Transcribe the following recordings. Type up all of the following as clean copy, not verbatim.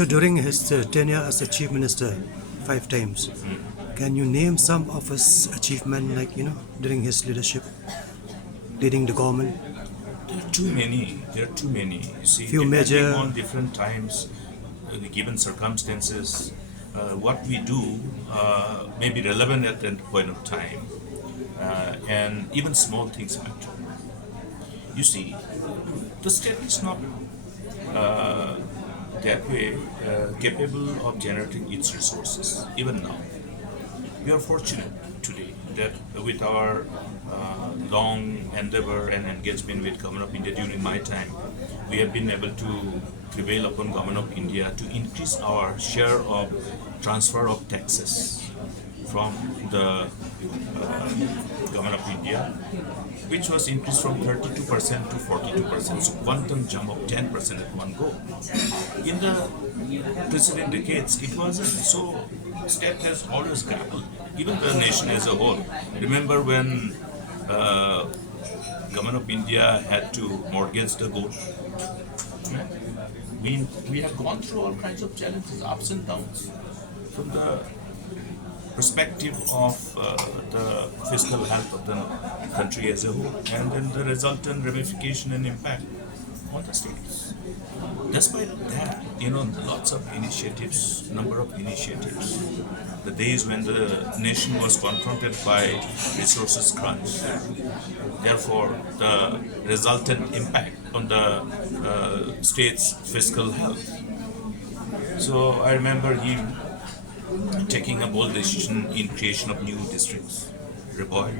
So during his tenure as a chief minister 5 times, can you name some of his achievements, like, during his leadership, leading the government? There are too many. There are too many. You see, Few depending major- on different times, the given circumstances, what we do may be relevant at that point of time, and even small things matter. You see, the state is not that way capable of generating its resources, even now. We are fortunate today that with our long endeavor and engagement with Government of India during my time, we have been able to prevail upon Government of India to increase our share of transfer of taxes from the Government of India, which was increased from 32% to 42%, so quantum jump of 10% at one go. In the preceding decades, it wasn't. So state has always grappled, even the nation as a whole. Remember when Government of India had to mortgage the gold? We have gone through all kinds of challenges, ups and downs, from the perspective of the fiscal health of the country as a whole, and then the resultant ramification and impact on the states. Despite that, lots of initiatives, number of initiatives. The days when the nation was confronted by resources crunch, therefore the resultant impact on the state's fiscal health. So I remember him taking a bold decision in creation of new districts, Riboy,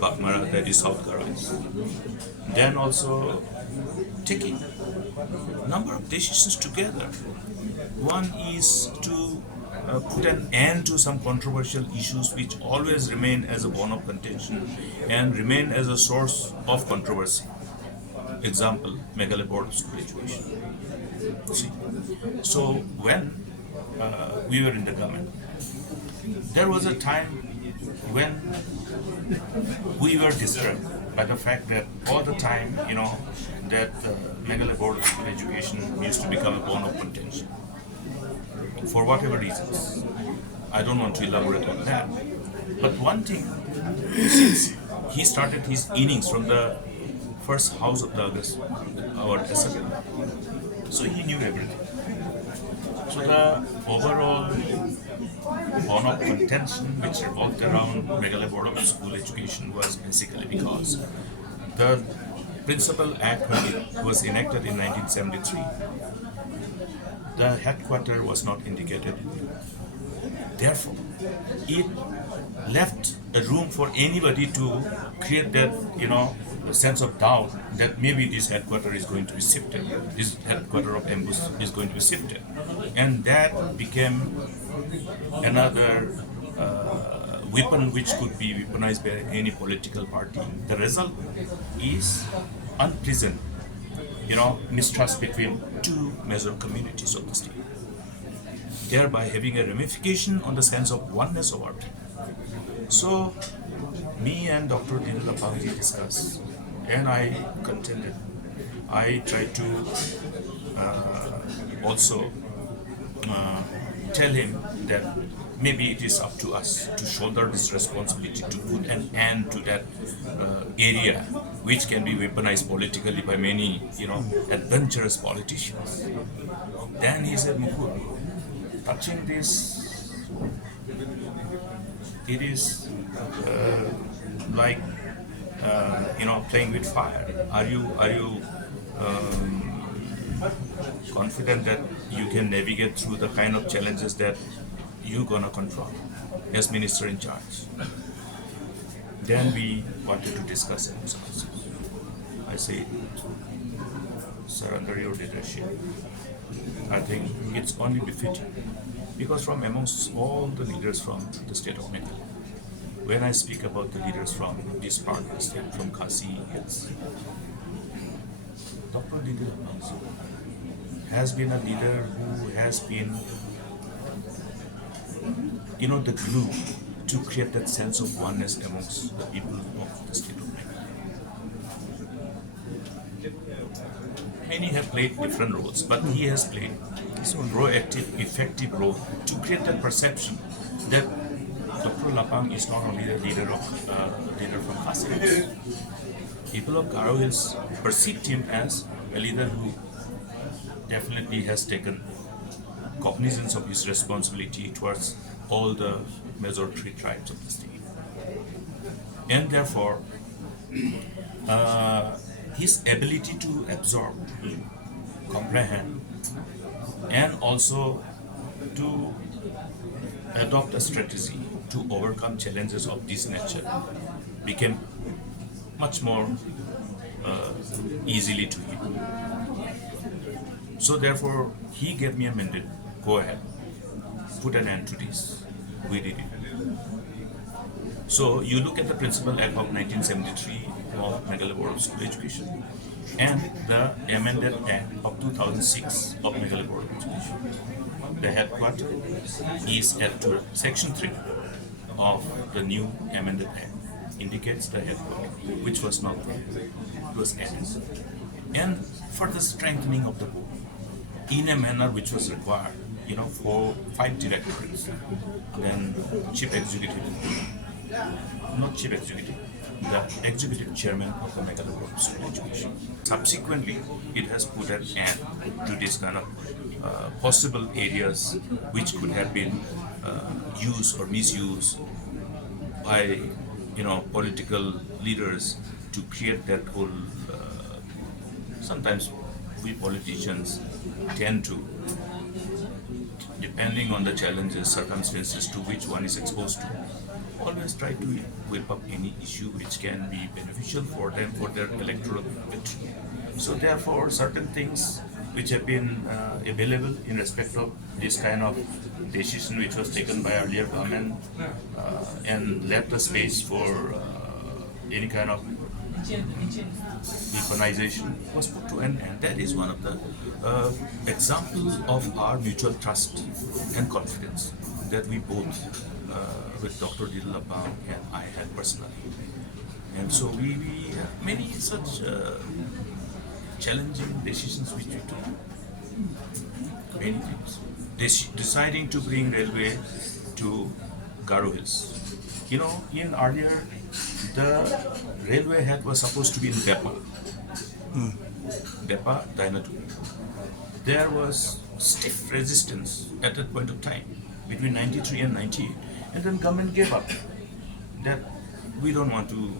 Bakmara, that is South Karais. Then also taking number of decisions together. One is to put an end to some controversial issues which always remain as a bone of contention and remain as a source of controversy. Example, Meghalaya Board of School Education. See, so when we were in the government, there was a time when we were disturbed by the fact that all the time, that Meghalaya Board of School Education used to become a bone of contention. For whatever reasons. I don't want to elaborate on that. But one thing, since he started his innings from the first house of our assembly, so he knew everything. So the overall bone of contention which revolved around Meghalaya Board of School Education was basically because the Principal Act, when it was enacted in 1973, the headquarters was not indicated. Therefore, it left a room for anybody to create that, sense of doubt that maybe this headquarters is going to be shifted, this headquarters of ambush is going to be shifted. And that became another weapon which could be weaponized by any political party. The result is unpleasant, mistrust between two major communities of the state, thereby having a ramification on the sense of oneness of our people. So, me and Dr. Lapang discussed, and I contended. I tried to also tell him that maybe it is up to us to shoulder this responsibility to put an end to that area which can be weaponized politically by many, adventurous politicians. Then he said, Mukul, touching this, it is like playing with fire. Are you confident that you can navigate through the kind of challenges that you're gonna confront as minister in charge? Then we wanted to discuss it. I say, sir, under your leadership, I think it's only befitting, because from amongst all the leaders from the state of Meghalaya, when I speak about the leaders from this part of the state, from Khasi Hills, Dr. Lapang has been a leader who has been, the glue to create that sense of oneness amongst the people of the state of Meghalaya. Many have played different roles, but he has played proactive, effective role to create that perception that Dr. Lapang is not only a leader from khasinews. People of Garo Hills perceived him as a leader who definitely has taken cognizance of his responsibility towards all the major three tribes of the state. And therefore, his ability to absorb, comprehend, and also to adopt a strategy to overcome challenges of this nature became much more easily to him. So therefore, he gave me a mandate, go ahead, put an end to this. We did it. So you look at the Principal Act of 1973 of Meghalaya Board of School Education and the amended Act of 2006 of Meghalaya Board of Education. The headquarters is at Section 3 of the new amended Act indicates the headquarters, which was not there. It was added. And for the strengthening of the board in a manner which was required, for 5 directorates, then chief executive, not chief executive, the executive chairman of the Meghalaya Board of School Education. Subsequently, it has put an end to this kind of possible areas which could have been used or misused by political leaders to create that whole. Sometimes we politicians tend to, depending on the challenges, circumstances to which one is exposed to, always try to whip up any issue which can be beneficial for them for their electoral victory. So therefore, certain things which have been available in respect of this kind of decision which was taken by earlier government and left the space for any kind of weaponization was put to an end. That is one of the examples of our mutual trust and confidence that we both, with Dr. Lapang and I had personally. And so we many such challenging decisions which we took. Many things. Deciding to bring railway to Garo Hills. In earlier, the railway head was supposed to be in Depa. Depa, Dainatu. There was stiff resistance at that point of time, between 93 and 98. And then government gave up. That we don't want to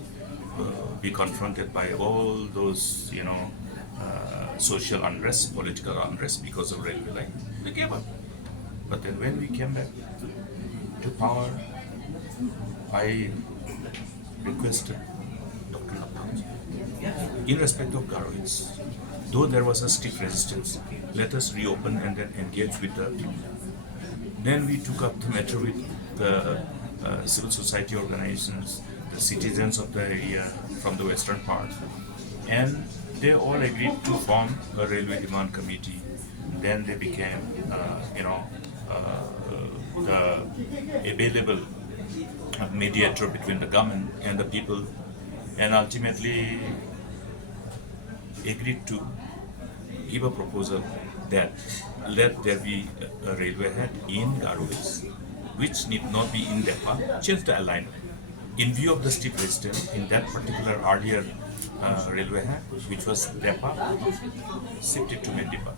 be confronted by all those, social unrest, political unrest because of railway line. We gave up. But then when we came back to power, I requested Dr. Lapang, in respect of Garo Hills, though there was a stiff resistance, let us reopen and then engage with the people. Then we took up the matter with the civil society organizations, the citizens of the area from the western part, and they all agreed to form a railway demand committee. Then they became, the available mediator between the government and the people, and ultimately agreed to give a proposal that let there be a railway head in Garo Hills, which need not be in Depa, change the alignment. In view of the stiff resistance in that particular earlier railway head, which was Depa, shifted to Depa.